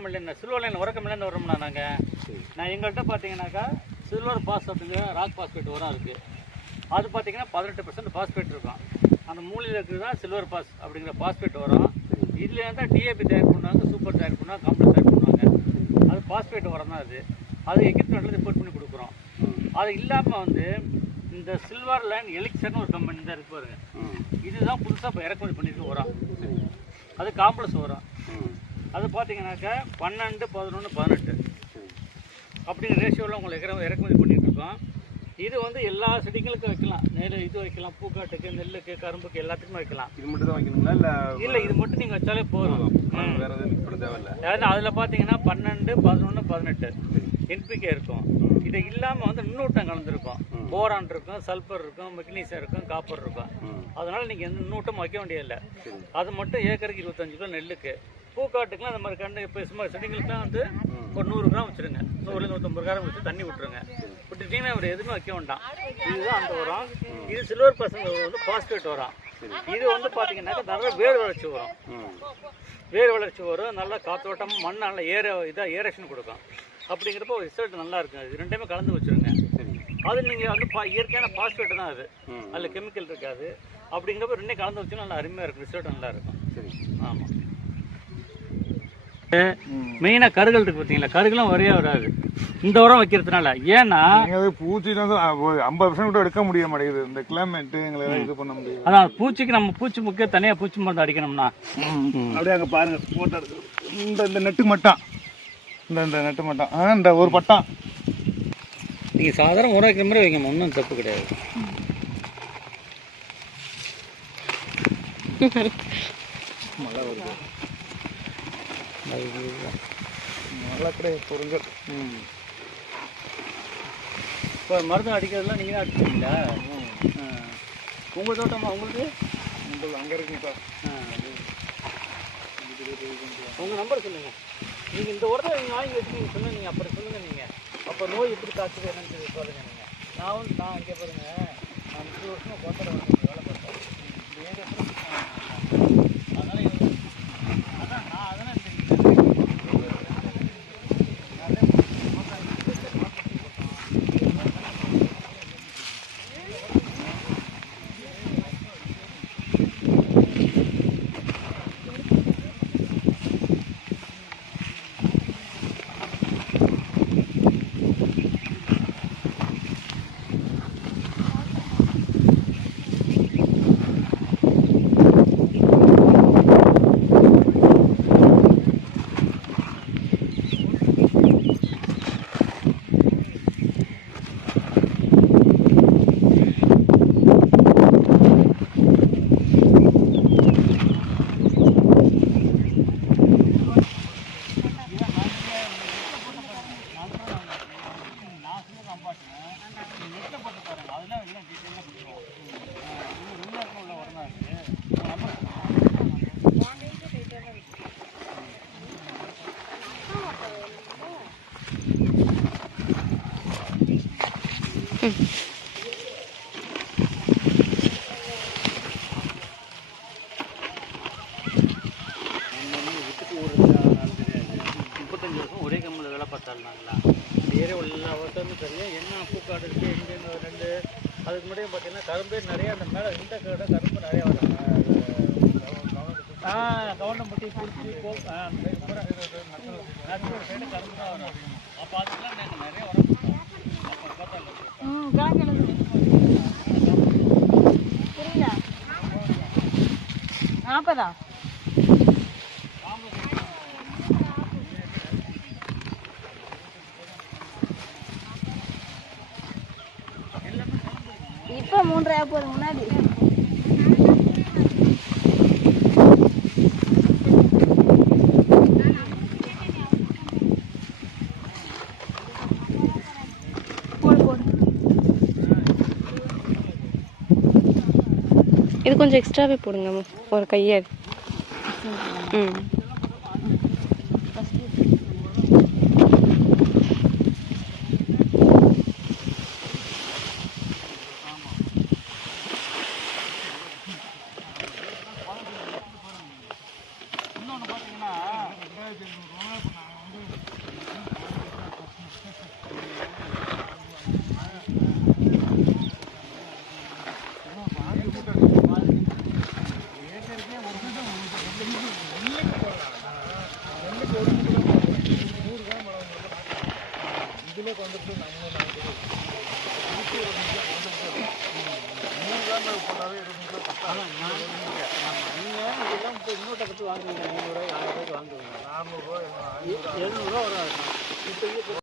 உரக்கமில்லை silver line உரக்கமில்லைன்னு வரோம்னா நான் எங்கள்கிட்ட பார்த்தீங்கன்னாக்கா சில்வர் பாஸ் அப்படிங்கிற ராக் பாஸ்பேட் உரம் இருக்குது. அது பார்த்தீங்கன்னா 18% பாஸ்பேட் இருக்கும். அந்த மூலையில் இருக்கிறது தான் சில்வர் பாஸ் அப்படிங்கிற பாஸ்பேட் உரம். இதில் தான் டிஏபி தயார் பண்ணுவாங்க, சூப்பர் தயார் பண்ணுவாங்க, காம்ப்ளெக்ஸ் தயார் பண்ணுவாங்க. அது பாஸ்பேட் உரம் தான் அது எக்யூப்மெண்ட்டில் ரிப்போர்ட் பண்ணி கொடுக்குறோம். அது இல்லாமல் இந்த சில்வர் லைன் எலிக்சர்னு ஒரு கம்பெனி தான் இருக்கு பாருங்க. இதுதான் புதுசாக இப்போ இறக்குமதி பண்ணியிருக்கு உரம். அது காம்ப்ளெக்ஸ் உரம். அது பார்த்தீங்கன்னாக்கா 12, 11, 18 அப்படிங்கிற ரேஷியோவில் உங்களுக்கு இறக்குமதி பண்ணிகிட்டு இருக்கோம். இது எல்லா செடிகளுக்கும் வைக்கலாம். இது வைக்கலாம், பூக்காட்டுக்கு, நெல்லுக்கு, கரும்புக்கு, எல்லாத்துக்குமே வைக்கலாம். இது மட்டும் தான் வைக்கணுங்களா? இல்லை, இது மட்டும் நீங்கள் வச்சாலே போதும். வேறு எதுவும் தேவையில்லை. அதாவது அதில் பார்த்தீங்கன்னா 12, 11, 18 என்பிகே இருக்கும். இது இல்லாமல் நுண்ணூட்டம் கலந்துருக்கும். போரான் இருக்கும், சல்பர் இருக்கும், மெக்னீசியம் இருக்கும், காப்பர் இருக்கும். அதனால் நீங்கள் எந்த நுண்ணூட்டம் வைக்க வேண்டியதில்லை. அது மட்டும் ஏக்கருக்கு 25 கிலோ நெல்லுக்கு. பூக்காட்டுக்குலாம் அந்த மாதிரி கண்டு இப்போ சும்மா செடிங்களுக்குலாம் ஒரு 100 கிராம் வச்சுருங்க. 100-150 கிராம் வச்சு தண்ணி விட்டுருங்க. விட்டுட்டீங்கன்னா ஒரு எதுவுமே வைக்க வேண்டாம். இதுதான் அந்த உரம். இது சில்வர் பர்சன்ட் பாஸ்பேட் உரம். இது பார்த்தீங்கன்னாக்கா நிறைய வேர் வளர்ச்சி வரும். வேர் வளர்ச்சி வரும், நல்லா காற்றோட்டம், மண் நல்லா ஏரேஷன் கொடுக்கும். அப்படிங்கிறப்போ ரிசல்ட் நல்லா இருக்கும். இது ரெண்டுமே கலந்து வச்சுருங்க. அது நீங்கள் இயற்கையான பாஸ்பேட் தான் அது. அதில் கெமிக்கல் இருக்காது. அப்படிங்கிறப்ப ரெண்டே கலந்து வச்சுன்னா நல்லா அருமையாக இருக்கும். ரிசல்ட் நல்லா இருக்கும். ஆமாம். மெயினாக கருகள் இருக்கு பார்த்தீங்களா? கருகளும் வரையா வராது இந்த உரம் வைக்கிறதுனால. ஏன்னா பூச்சி 50% கூட எடுக்க முடிய மாட்டேங்குது. இந்த கிளைமேட் எங்களை இது பண்ண முடியும். அதான் பூச்சிக்கு நம்ம பூச்சி முக்கிய தனியாக பூச்சி மருந்து அடிக்கணும்னா அப்படியே அங்கே பாருங்க போட்டோ இந்த நெட்டுக்கு மட்டும் இந்த நெட்டு மட்டும் இந்த ஒரு பட்டம் நீங்கள் சாதாரண உரம் வைக்கிற மாதிரி வைங்க, ஒன்றும் தப்பு கிடையாது. மழை வருது, மழை கிடையாது பொருங்கள். இப்போ மருந்து அடிக்கிறதுலாம் நீங்கள் தான் அடிச்சுங்களா? உங்கள் தோட்டமா? உங்களுக்கு அங்கே இருக்குங்கப்பா. உங்கள் நம்பர் சொல்லுங்கள். நீங்கள் இந்த உரத்தை நீங்கள் வாங்கி வச்சு நீங்கள் சொன்னால் நீங்கள் அப்புறம் சொல்லுங்கள். நீங்கள் அப்போ நோய் எப்படி காய்ச்சது என்னன்னு சொல்லி பாருங்கள். நீங்கள் நான் இங்கே பாருங்கள், நான் 30 வருஷமாக கோட்டை வேலை பார்த்தேன். இந்த ஏரியா அதனால் அதான் நான் அதெல்லாம் ஒரே கம்மில் வேலை பார்த்தாருனாங்களா? இந்த ஏரியாவில் எல்லா வருஷமும் தெரியும் என்ன பூக்காடு இருக்குது எங்கேருந்து 2. அதுக்கு முன்னாடியே பார்த்தீங்கன்னா கரும்பு நிறையா அந்த மேலே இந்த கடை கரும்பு நிறையா வரும். கவர்னம்பட்டி குறிச்சி நடுவில் சைடு கரும்பு தான் வரும். அப்போ அதுக்கெல்லாம் நாங்கள் நிறைய உரம் கொடுத்தோம். அப்போ பார்த்தா புரியல 40. இப்போ 3 போகுது முன்னாடி. இது கொஞ்சம் எக்ஸ்ட்ராவே போடுங்க ஒரு கையை. இன்னொன்று பார்த்தீங்கன்னா இப்போ இன்னொரு கற்று வாங்குவீங்க 500 600 வாங்குவீங்க 400 ரூபா 700 வரும் இப்போ